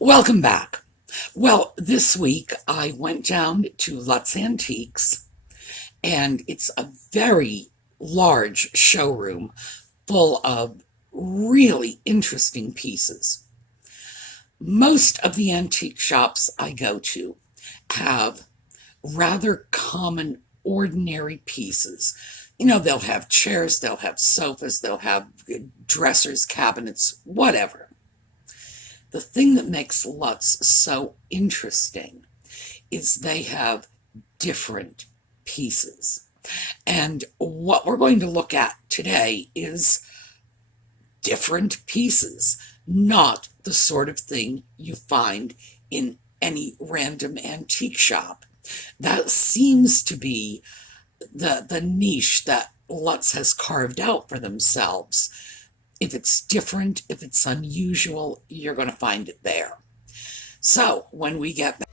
Welcome back. Well, this week I went down to Lutz Antiques, and it's a very large showroom full of really interesting pieces. Most of the antique shops I go to have rather common, ordinary pieces. They'll have chairs, they'll have sofas, they'll have dressers, cabinets, whatever. The thing that makes Lutz so interesting is they have different pieces. And what we're going to look at today is different pieces, not the sort of thing you find in any random antique shop. That seems to be the niche that Lutz has carved out for themselves. If it's different, if it's unusual, you're going to find it there. So when we get back,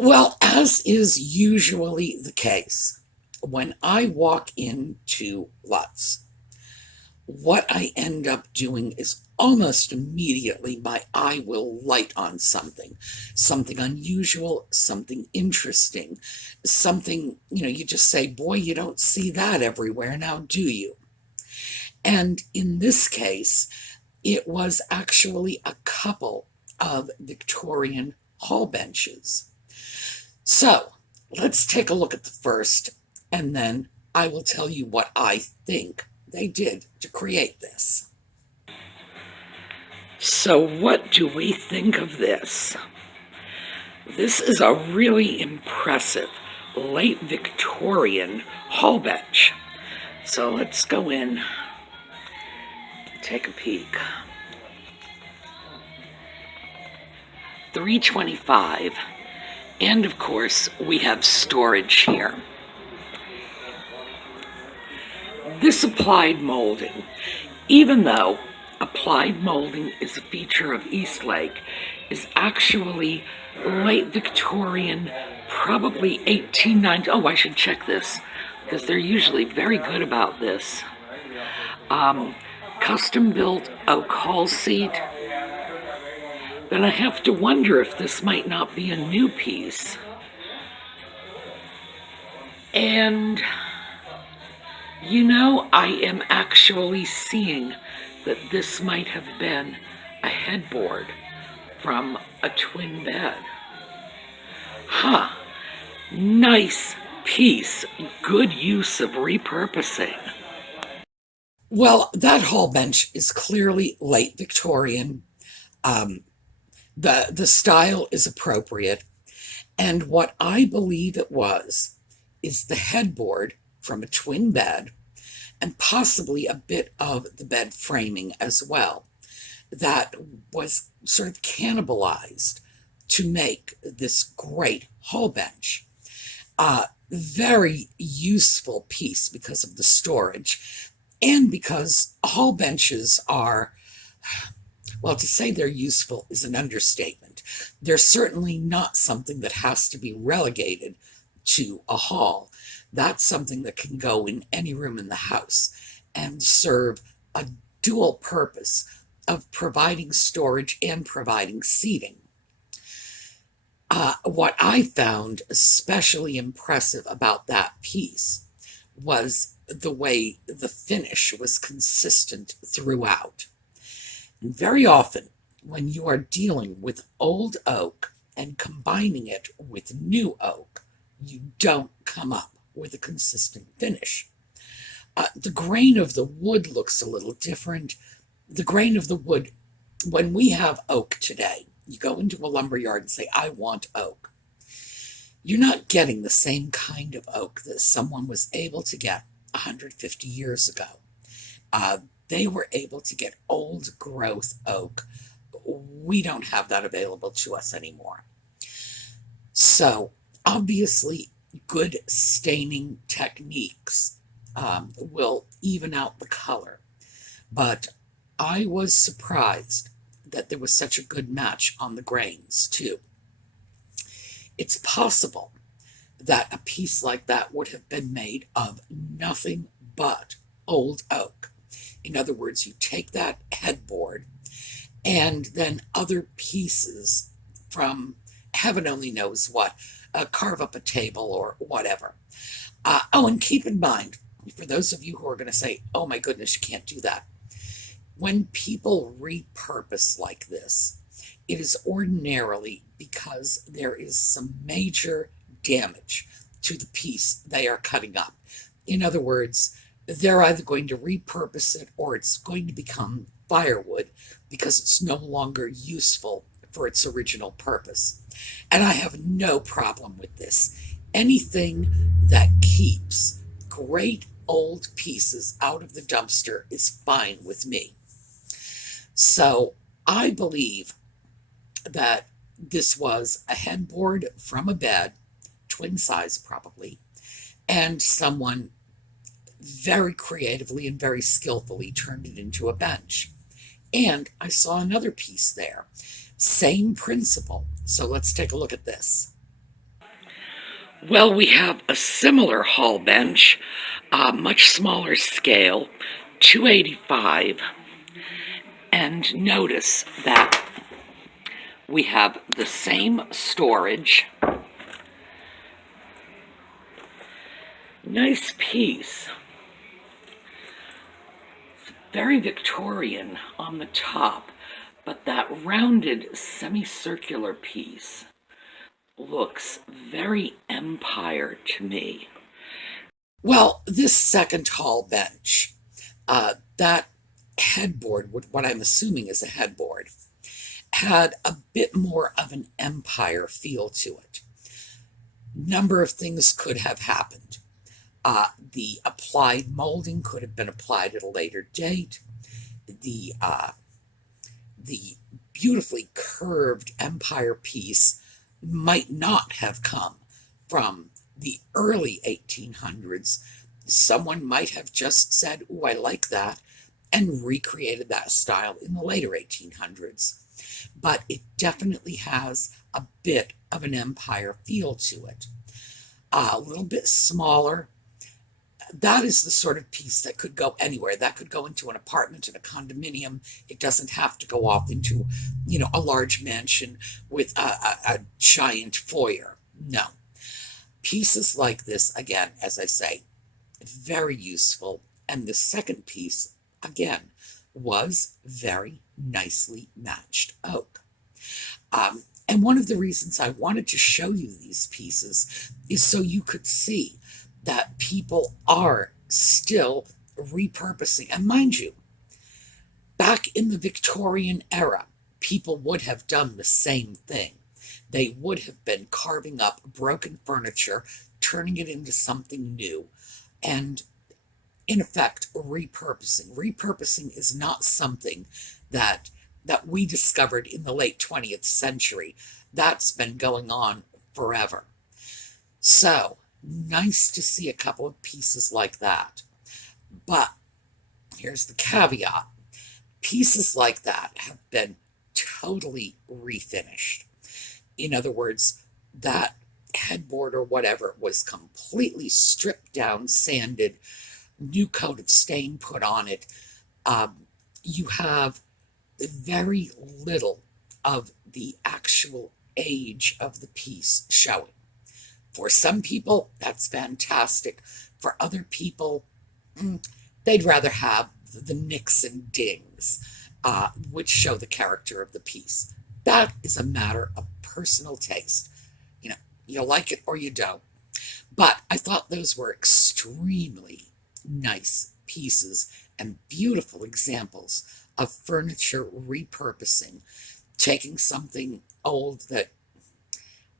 well, as is usually the case, when I walk into Lutz, what I end up doing is almost immediately my eye will light on something unusual, something interesting, something, you just say, boy, you don't see that everywhere now, do you? And in this case, it was actually a couple of Victorian hall benches. So let's take a look at the first, and then I will tell you what I think they did to create this. So what do we think of this? This is a really impressive late Victorian hall bench. So let's go in, take a peek. $325, and of course we have storage here. This applied molding, even though applied molding is a feature of Eastlake, is actually late Victorian, probably 1890. Oh, I should check this, because they're usually very good about this. Custom built oak hall seat. Then I have to wonder if this might not be a new piece. And I am actually seeing that this might have been a headboard from a twin bed. Nice piece. Good use of repurposing. Well, that hall bench is clearly late Victorian. The style is appropriate. And what I believe it was is the headboard from a twin bed, and possibly a bit of the bed framing as well, that was sort of cannibalized to make this great hall bench. Very useful piece because of the storage, and because hall benches are, well, to say they're useful is an understatement. They're certainly not something that has to be relegated to a hall. That's something that can go in any room in the house and serve a dual purpose of providing storage and providing seating. What I found especially impressive about that piece was the way the finish was consistent throughout. And very often, when you are dealing with old oak and combining it with new oak, you don't come up with a consistent finish. The grain of the wood looks a little different. The grain of the wood, when we have oak today, you go into a lumber yard and say, I want oak. You're not getting the same kind of oak that someone was able to get 150 years ago. They were able to get old growth oak. We don't have that available to us anymore. So obviously good staining techniques will even out the color. But I was surprised that there was such a good match on the grains, too. It's possible that a piece like that would have been made of nothing but old oak. In other words, you take that headboard and then other pieces from heaven only knows what, carve up a table or whatever. And keep in mind, for those of you who are going to say, oh my goodness, you can't do that. When people repurpose like this, it is ordinarily because there is some major damage to the piece they are cutting up. In other words, they're either going to repurpose it or it's going to become firewood because it's no longer useful for its original purpose. And I have no problem with this. Anything that keeps great old pieces out of the dumpster is fine with me. So I believe that this was a headboard from a bed, twin size probably, and someone very creatively and very skillfully turned it into a bench. And I saw another piece there. Same principle. So let's take a look at this. Well, we have a similar hall bench, much smaller scale, 285. And notice that we have the same storage. Nice piece. Very Victorian on the top, but that rounded semicircular piece looks very Empire to me. Well, this second hall bench, that headboard, what I'm assuming is a headboard, had a bit more of an Empire feel to it. Number of things could have happened. The applied molding could have been applied at a later date. The beautifully curved Empire piece might not have come from the early 1800s. Someone might have just said, "Oh, I like that," and recreated that style in the later 1800s. But it definitely has a bit of an Empire feel to it. A little bit smaller. That is the sort of piece that could go anywhere. That could go into an apartment in a condominium. It doesn't have to go off into, a large mansion with a giant foyer. No. Pieces like this, again, as I say, very useful. And the second piece, again, was very nicely matched oak. And one of the reasons I wanted to show you these pieces is so you could see that people are still repurposing. And mind you, back in the Victorian era, people would have done the same thing. They would have been carving up broken furniture, turning it into something new, and in effect, repurposing. Repurposing is not something that we discovered in the late 20th century. That's been going on forever. So, nice to see a couple of pieces like that. But here's the caveat. Pieces like that have been totally refinished. In other words, that headboard or whatever was completely stripped down, sanded, new coat of stain put on it. You have very little of the actual age of the piece showing. For some people, that's fantastic. For other people, they'd rather have the nicks and dings, which show the character of the piece. That is a matter of personal taste. You like it or you don't. But I thought those were extremely nice pieces and beautiful examples of furniture repurposing, taking something old that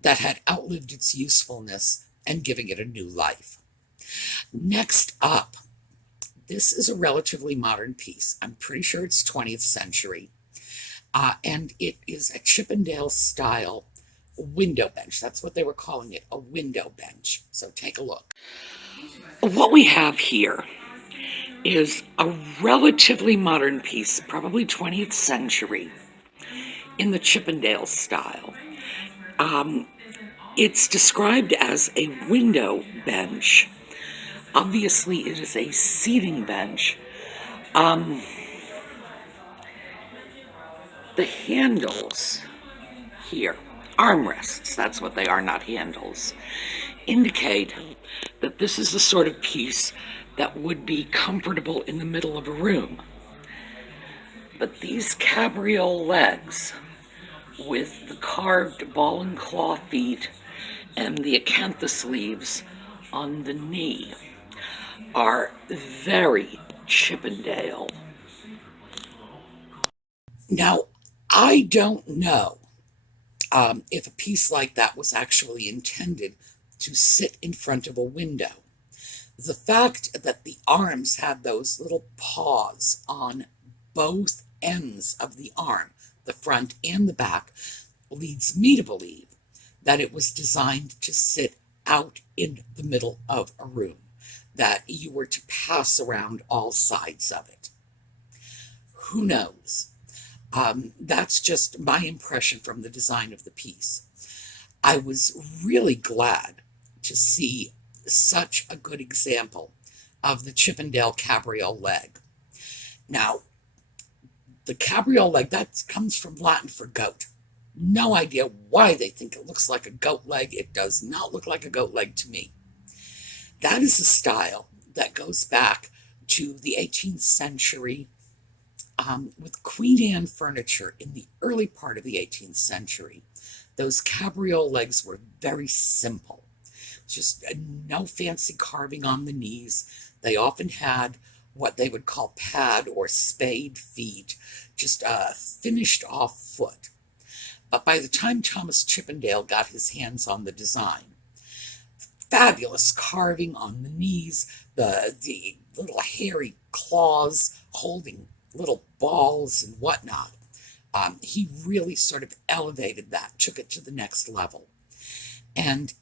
had outlived its usefulness and giving it a new life. Next up, this is a relatively modern piece. I'm pretty sure it's 20th century. And it is a Chippendale style window bench. That's what they were calling it, a window bench. So take a look. What we have here is a relatively modern piece, probably 20th century, in the Chippendale style. It's described as a window bench. Obviously, it is a seating bench. The handles here, armrests, that's what they are, not handles, indicate that this is the sort of piece that would be comfortable in the middle of a room. But these cabriole legs with the carved ball and claw feet and the acanthus leaves on the knee are very Chippendale. Now, I don't know if a piece like that was actually intended to sit in front of a window. The fact that the arms had those little paws on both ends of the arm, the front and the back, leads me to believe that it was designed to sit out in the middle of a room, that you were to pass around all sides of it. Who knows? That's just my impression from the design of the piece. I was really glad to see such a good example of the Chippendale cabriole leg. Now, the cabriole leg, that comes from Latin for goat. No idea why they think it looks like a goat leg. It does not look like a goat leg to me. That is a style that goes back to the 18th century with Queen Anne furniture in the early part of the 18th century. Those cabriole legs were very simple. Just no fancy carving on the knees. They often had what they would call pad or spade feet, just a finished off foot. But by the time Thomas Chippendale got his hands on the design, fabulous carving on the knees, the little hairy claws holding little balls and whatnot. He really sort of elevated that, took it to the next level. And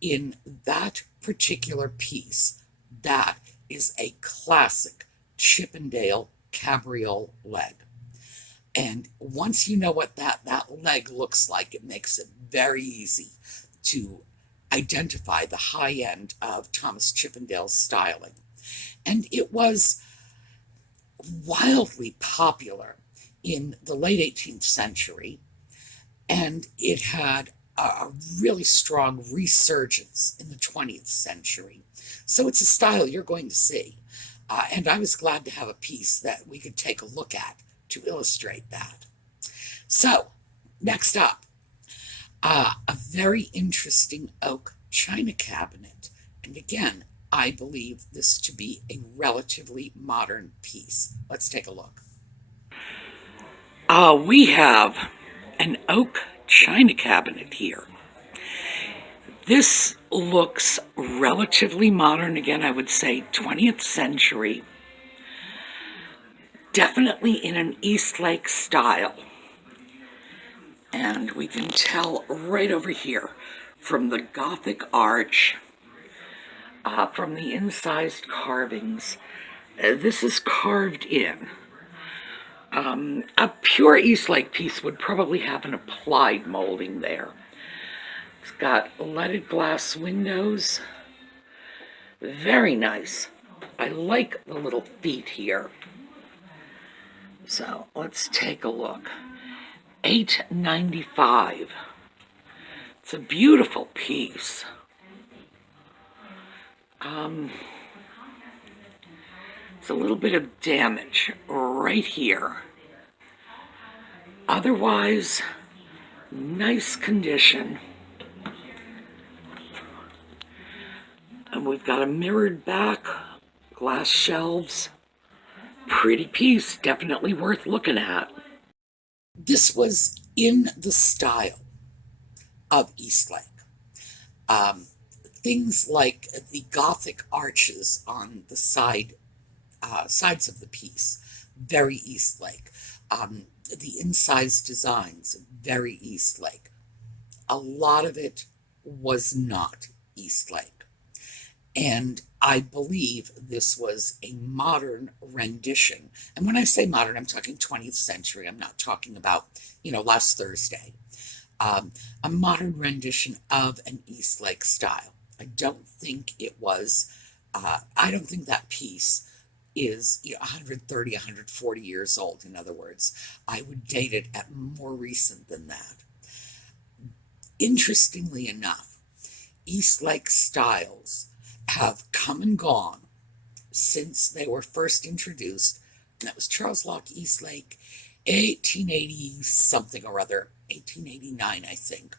in that particular piece, that is a classic Chippendale cabriole leg. And once you know what that leg looks like, it makes it very easy to identify the high end of Thomas Chippendale's styling. And it was wildly popular in the late 18th century, and it had a really strong resurgence in the 20th century. So it's a style you're going to see. And I was glad to have a piece that we could take a look at to illustrate that. So, next up, a very interesting oak china cabinet. And again, I believe this to be a relatively modern piece. Let's take a look. We have an oak china cabinet here. This looks relatively modern. Again, I would say 20th century. Definitely in an Eastlake style. And we can tell right over here from the Gothic arch, from the incised carvings, this is carved in. A pure Eastlake piece would probably have an applied molding there. It's got leaded glass windows. Very nice. I like the little feet here. So let's take a look. $8.95. It's a beautiful piece. It's a little bit of damage right here. Otherwise, nice condition. And we've got a mirrored back, glass shelves. Pretty piece, definitely worth looking at. This was in the style of Eastlake. Things like the Gothic arches on the sides of the piece, very Eastlake. The incised designs, very Eastlake. a lot of it was not Eastlake. And I believe this was a modern rendition. And when I say modern, I'm talking 20th century. I'm not talking about, last Thursday. A modern rendition of an Eastlake style. I don't think it was, I don't think that piece is 130, 140 years old. In other words, I would date it at more recent than that. Interestingly enough, Eastlake styles have come and gone since they were first introduced. And that was Charles Locke Eastlake, 1880 something or other, 1889, I think.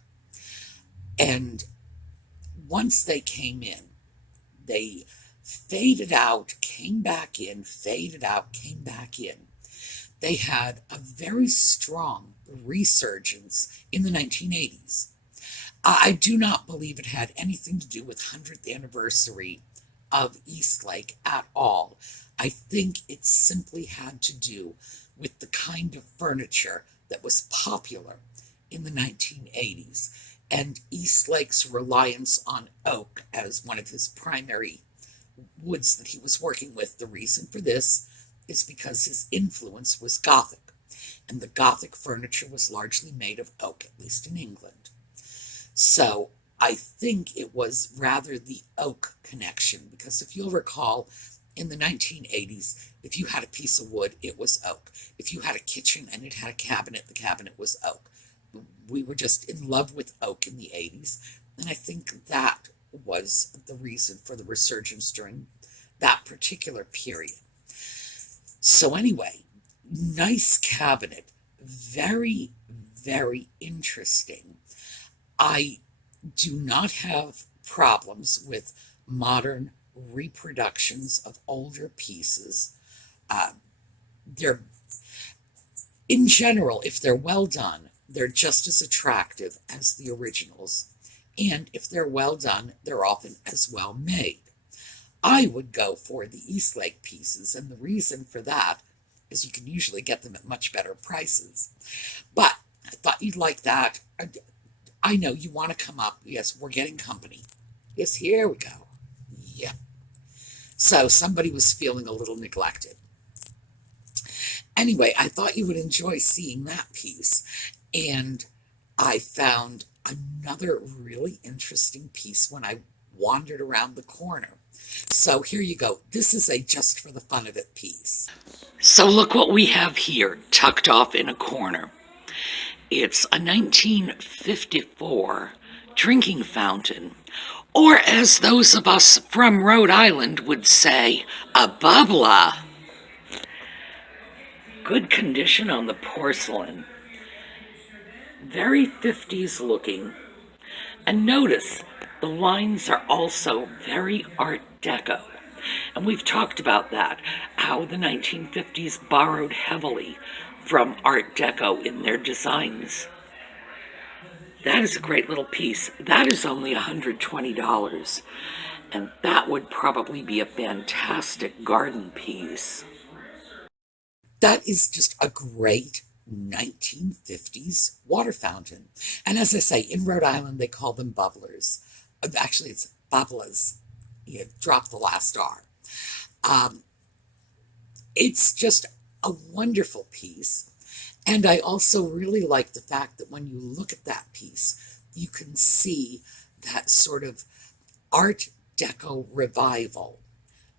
And once they came in, they faded out, came back in, faded out, came back in. They had a very strong resurgence in the 1980s. I do not believe it had anything to do with 100th anniversary of Eastlake at all. I think it simply had to do with the kind of furniture that was popular in the 1980s and Eastlake's reliance on oak as one of his primary woods that he was working with. The reason for this is because his influence was Gothic, and the Gothic furniture was largely made of oak, at least in England. So I think it was rather the oak connection, because if you'll recall, in the 1980s, if you had a piece of wood, it was oak. If you had a kitchen and it had a cabinet, the cabinet was oak. We were just in love with oak in the 80s, and I think that was the reason for the resurgence during that particular period. So anyway, nice cabinet, very, very interesting. I do not have problems with modern reproductions of older pieces. They're, in general, if they're well done, they're just as attractive as the originals. And if they're well done, they're often as well made. I would go for the Eastlake pieces, and the reason for that is you can usually get them at much better prices. But I thought you'd like that. I know you want to come up. Yes, we're getting company. Yes, here we go. Yeah. So somebody was feeling a little neglected. Anyway, I thought you would enjoy seeing that piece. And I found another really interesting piece when I wandered around the corner. So here you go. This is a just for the fun of it piece. So look what we have here, tucked off in a corner. It's a 1954 drinking fountain, or as those of us from Rhode Island would say, a bubbler. Good condition on the porcelain. Very 50s looking. And notice, the lines are also very Art Deco. And we've talked about that, how the 1950s borrowed heavily from Art Deco in their designs. That is a great little piece. That is only $120. And that would probably be a fantastic garden piece. That is just a great 1950s water fountain. And as I say, in Rhode Island, they call them bubblers. Actually, it's bubblas. You drop the last R. It's just a wonderful piece. And I also really like the fact that when you look at that piece, you can see that sort of Art Deco revival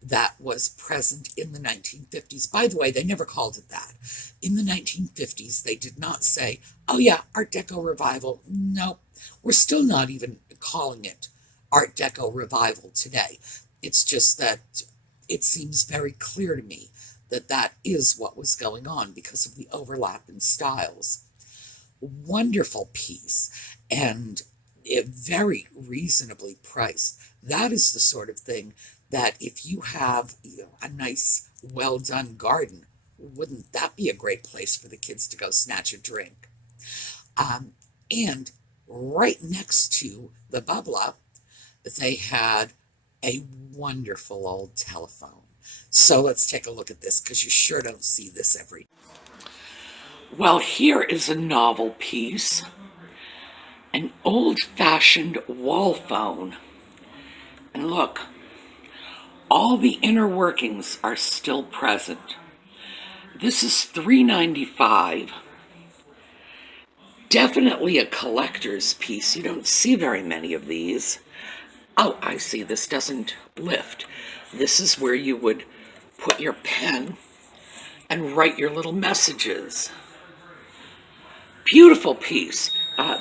that was present in the 1950s. By the way, they never called it that. In the 1950s, they did not say, oh yeah, Art Deco revival. No, we're still not even calling it Art Deco revival today. It's just that it seems very clear to me that that is what was going on because of the overlap in styles. Wonderful piece, and very reasonably priced. That is the sort of thing that if you have a nice, well-done garden, wouldn't that be a great place for the kids to go snatch a drink? And right next to the bubbler, they had a wonderful old telephone. So let's take a look at this, because you sure don't see this every day. Well, here is a novel piece. An old-fashioned wall phone. And look, all the inner workings are still present. This is $3.95. Definitely a collector's piece. You don't see very many of these. Oh, I see, this doesn't lift. This is where you would put your pen and write your little messages. Beautiful piece.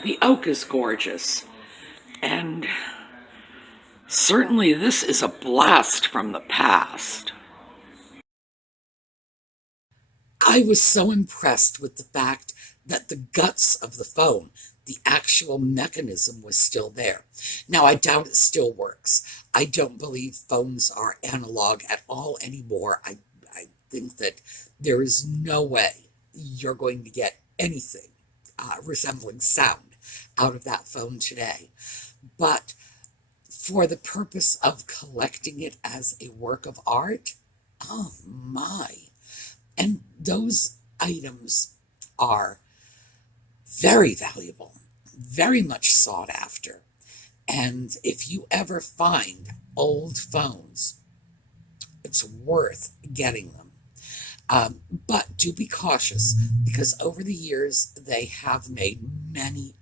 The oak is gorgeous. And certainly this is a blast from the past. I was so impressed with the fact that the guts of the phone, the actual mechanism, was still there. Now, I doubt it still works. I don't believe phones are analog at all anymore. I think that there is no way you're going to get anything resembling sound out of that phone today. But for the purpose of collecting it as a work of art, oh my. And those items are very valuable, very much sought after. And if you ever find old phones, it's worth getting them. But do be cautious, because over the years they have made many,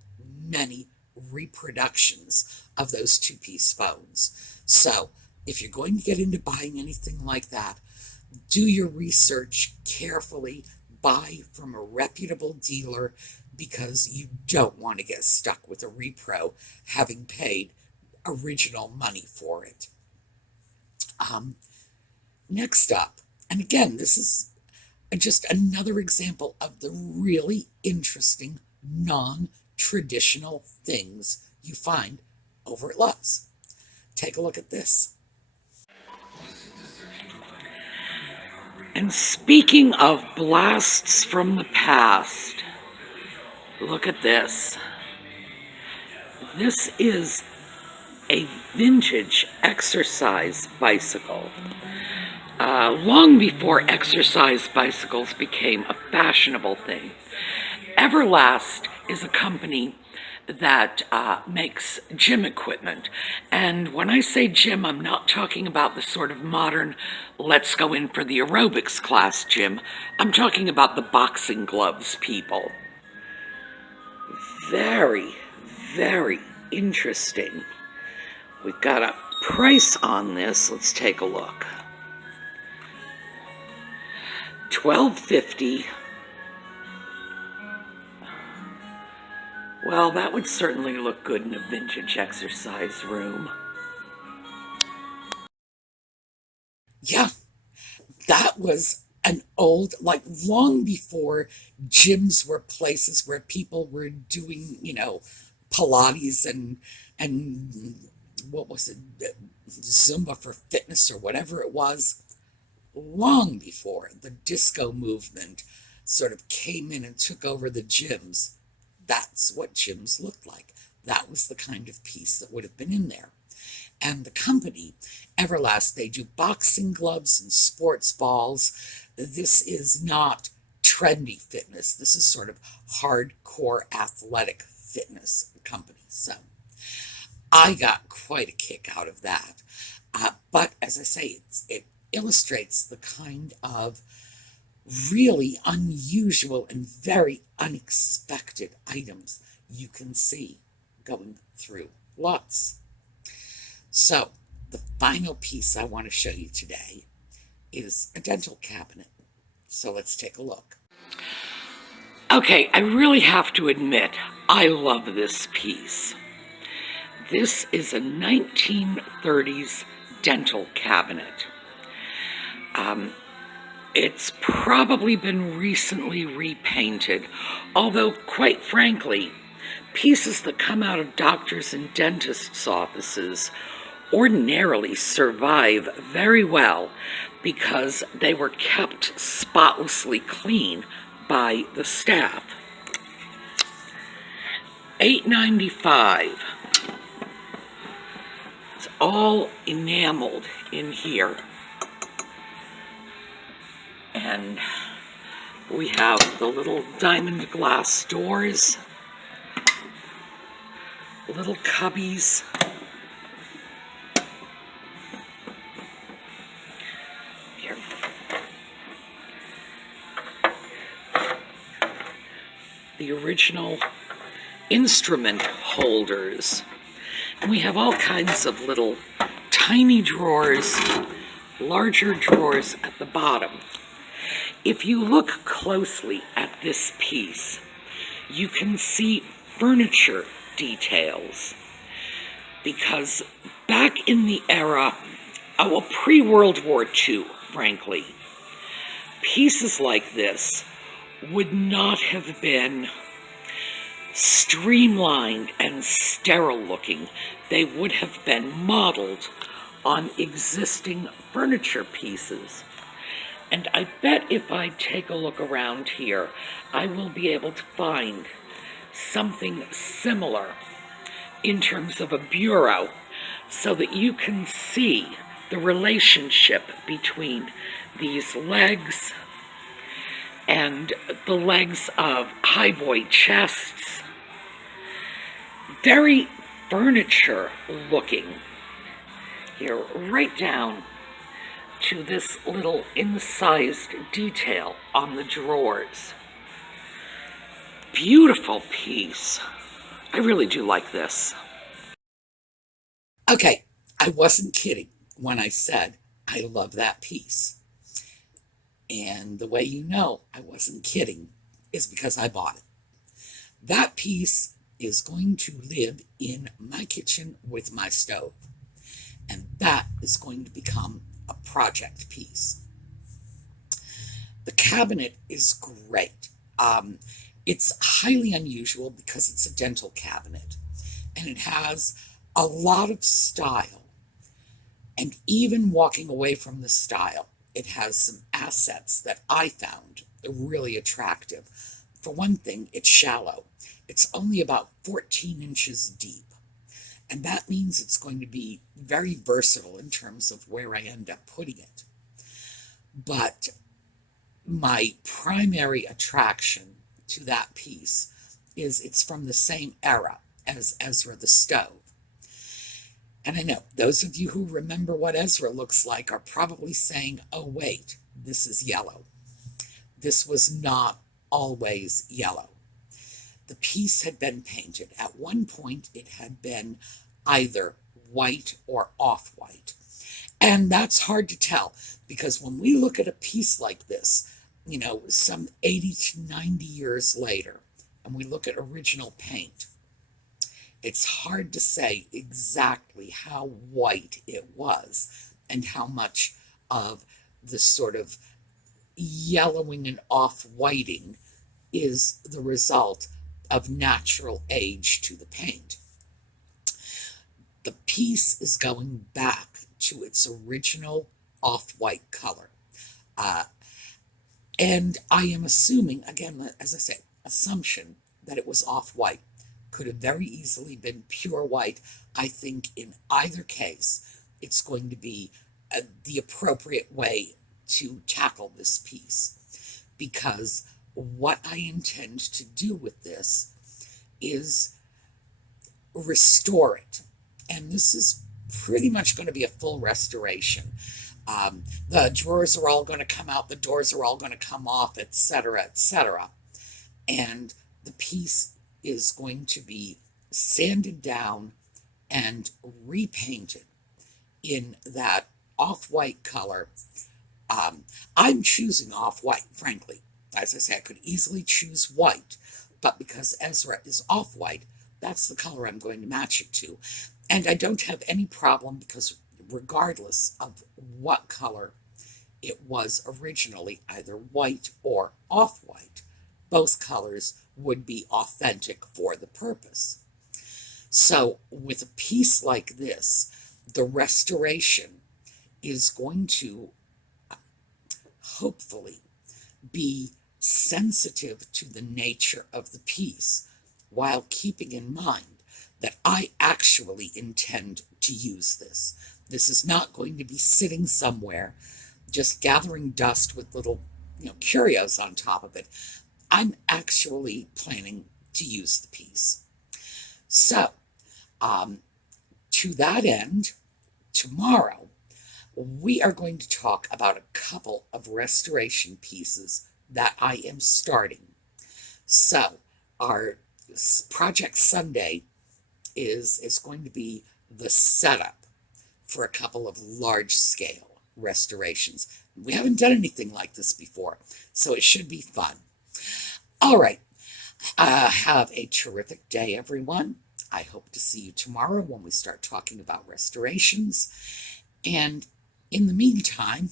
many reproductions of those two-piece phones. So if you're going to get into buying anything like that, do your research carefully, buy from a reputable dealer, because you don't want to get stuck with a repro having paid original money for it. Next up, and again, this is just another example of the really interesting non-traditional things you find over at Lutz. Take a look at this. And speaking of blasts from the past, look at this. This is a vintage exercise bicycle. Long before exercise bicycles became a fashionable thing. Everlast is a company that makes gym equipment. And when I say gym, I'm not talking about the sort of modern, let's go in for the aerobics class gym. I'm talking about the boxing gloves people. Very, very interesting. We've got a price on this. Let's take a look. $12.50. Well, that would certainly look good in a vintage exercise room. Yeah, that was an old, like long before gyms were places where people were doing, Pilates and what was it, Zumba for fitness or whatever it was. Long before the disco movement sort of came in and took over the gyms, that's what gyms looked like. That was the kind of piece that would have been in there. And the company, Everlast, they do boxing gloves and sports balls. This is not trendy fitness. This is sort of hardcore athletic fitness company. So I got quite a kick out of that. But as I say, it illustrates the kind of really unusual and very unexpected items you can see going through Lutz. So the final piece I want to show you today is a dental cabinet. So let's take a look. Okay, I really have to admit, I love this piece. This is a 1930s dental cabinet. It's probably been recently repainted, although quite frankly, pieces that come out of doctors' and dentists' offices ordinarily survive very well because they were kept spotlessly clean by the staff. $8.95. It's all enameled in here. And we have the little diamond glass doors. little cubbies. Here. The original instrument holders. And we have all kinds of little tiny drawers, larger drawers at the bottom. If you look closely at this piece, you can see furniture details. Because back in the era, pre-World War II, frankly, pieces like this would not have been streamlined and sterile looking. They would have been modeled on existing furniture pieces. And I bet if I take a look around here, I will be able to find something similar in terms of a bureau, so that you can see the relationship between these legs and the legs of highboy chests. Very furniture looking. Here, right down to this little incised detail on the drawers. Beautiful piece. I really do like this. Okay, I wasn't kidding when I said I love that piece. And the way you know I wasn't kidding is because I bought it. That piece is going to live in my kitchen with my stove. And that is going to become a project piece. The cabinet is great. It's highly unusual because it's a dental cabinet. And it has a lot of style. And even walking away from the style, it has some assets that I found really attractive. For one thing, it's shallow. It's only about 14 inches deep. And that means it's going to be very versatile in terms of where I end up putting it. But my primary attraction to that piece is it's from the same era as Ezra the stove. And I know those of you who remember what Ezra looks like are probably saying, oh wait, this is yellow. This was not always yellow. The piece had been painted. At one point it had been either white or off-white. And that's hard to tell, because when we look at a piece like this, you know, some 80 to 90 years later, and we look at original paint, it's hard to say exactly how white it was and how much of the sort of yellowing and off-whiting is the result of natural age to the paint. The piece is going back to its original off-white color. And I am assuming, again, as I said, assumption that it was off-white. Could have very easily been pure white. I think in either case, it's going to be the appropriate way to tackle this piece. Because what I intend to do with this is restore it. And this is pretty much going to be a full restoration. The drawers are all going to come out, the doors are all going to come off, etc., etc. And the piece is going to be sanded down and repainted in that off-white color. I'm choosing off-white, frankly. As I say, I could easily choose white, but because Ezra is off-white, that's the color I'm going to match it to. And I don't have any problem, because regardless of what color it was originally, either white or off-white, both colors would be authentic for the purpose. So with a piece like this, the restoration is going to hopefully be sensitive to the nature of the piece, while keeping in mind that I actually intend to use this. This is not going to be sitting somewhere just gathering dust with little, curios on top of it. I'm actually planning to use the piece. So To that end, tomorrow we are going to talk about a couple of restoration pieces that I am starting. So, our Project Sunday is going to be the setup for a couple of large scale restorations. We haven't done anything like this before, so it should be fun. All right, have a terrific day, everyone. I hope to see you tomorrow when we start talking about restorations. And in the meantime,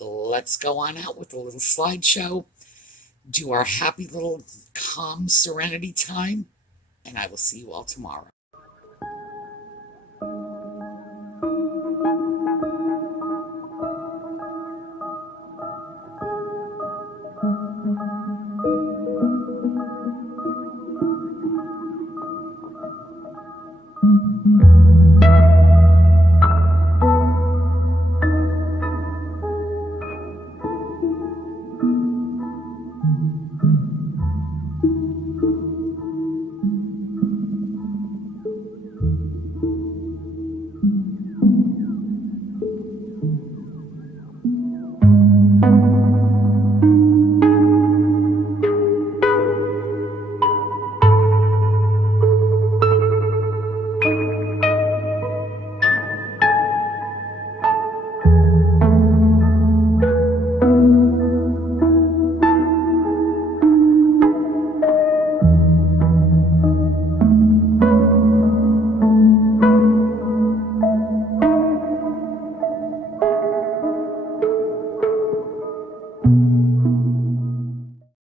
let's go on out with a little slideshow, do our happy little calm serenity time, and I will see you all tomorrow.